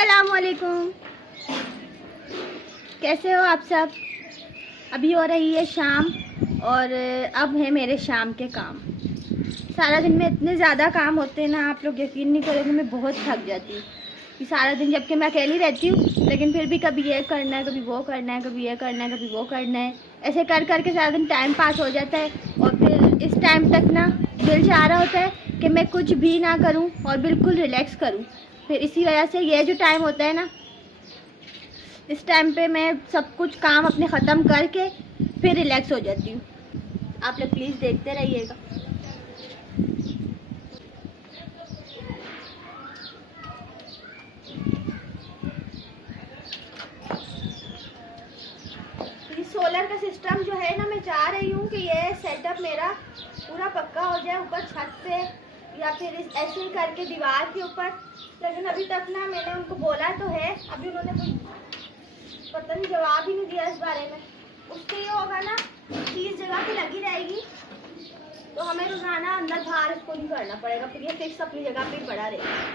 अस्सलामुअलैकुम, कैसे हो आप सब। अभी हो रही है शाम और अब है मेरे शाम के काम। सारा दिन में इतने ज़्यादा काम होते हैं ना, आप लोग यकीन नहीं करोगे, मैं बहुत थक जाती हूँ कि सारा दिन, जबकि मैं अकेली रहती हूँ लेकिन फिर भी कभी ये करना है, कभी वो करना है, कभी ये करना है, कभी वो करना है, ऐसे कर कर के सारा दिन टाइम पास हो जाता है। और फिर इस टाइम तक ना दिल चाह रहा होता है कि मैं कुछ भी ना करूं और बिल्कुल रिलैक्स करूं। फिर इसी वजह से ये जो टाइम होता है ना, इस टाइम पे मैं सब कुछ काम अपने ख़त्म करके फिर रिलैक्स हो जाती हूँ। आप लोग प्लीज़ देखते रहिएगा। सोलर का सिस्टम जो है ना, मैं चाह रही हूँ कि ये सेटअप मेरा पूरा पक्का हो जाए ऊपर छत पे या फिर ऐसे ही करके दीवार के ऊपर। लेकिन अभी तक ना मैंने उनको बोला तो है, अभी उन्होंने कोई पता नहीं जवाब ही नहीं दिया इस बारे में। उससे ये होगा ना, चीज़ जगह पे लगी रहेगी तो हमें रोजाना अंदर बाहर इसको नहीं करना पड़ेगा, फिर ये फिक्स अपनी जगह पे ही पड़ा रहेगा।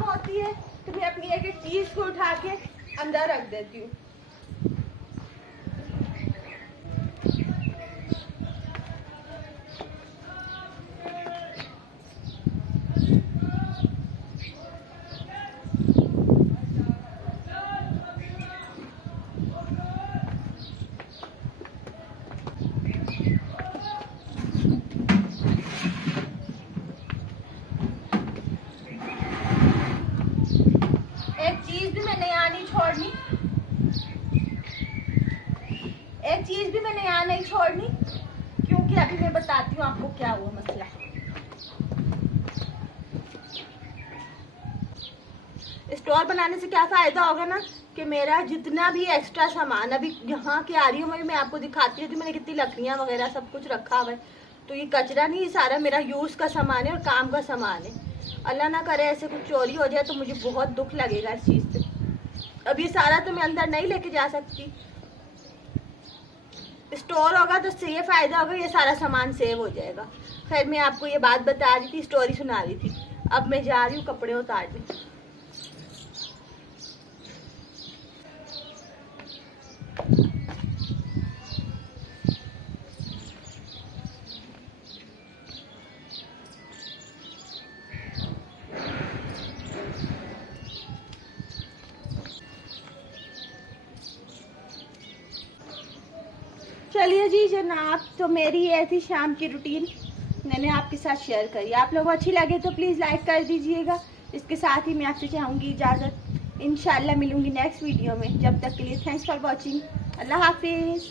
होती है तो मैं अपनी एक चीज को उठा के अंदर रख देती हूँ। एक चीज भी मैंने यहाँ नहीं छोड़नी, क्योंकि अभी मैं बताती हूँ आपको क्या हुआ मसला। स्टोर बनाने से क्या फायदा होगा ना कि मेरा जितना भी एक्स्ट्रा सामान अभी यहाँ की आ रही हूँ मैं आपको दिखाती हूँ। मैंने कितनी लकड़ियाँ वगैरह सब कुछ रखा हुआ है, तो ये कचरा नहीं, ये सारा मेरा यूज का सामान है और काम का सामान है। अल्लाह ना करे ऐसे कुछ चोरी हो जाए तो मुझे बहुत दुख लगेगा इस चीज से। अब ये सारा तो मैं अंदर नहीं लेके जा सकती, स्टोर होगा तो इससे ये फायदा होगा, ये सारा सामान सेव हो जाएगा। खैर मैं आपको ये बात बता रही थी, स्टोरी सुना रही थी। अब मैं जा रही हूँ कपड़े उतारने। चलिए जी जनाब, तो मेरी ऐसी शाम की रूटीन मैंने आपके साथ शेयर करी। आप लोगों को अच्छी लगे तो प्लीज़ लाइक कर दीजिएगा। इसके साथ ही मैं आपसे चाहूँगी इजाज़त। इंशाल्लाह मिलूँगी नेक्स्ट वीडियो में। जब तक के लिए थैंक्स फॉर वॉचिंग। अल्लाह हाफिज़।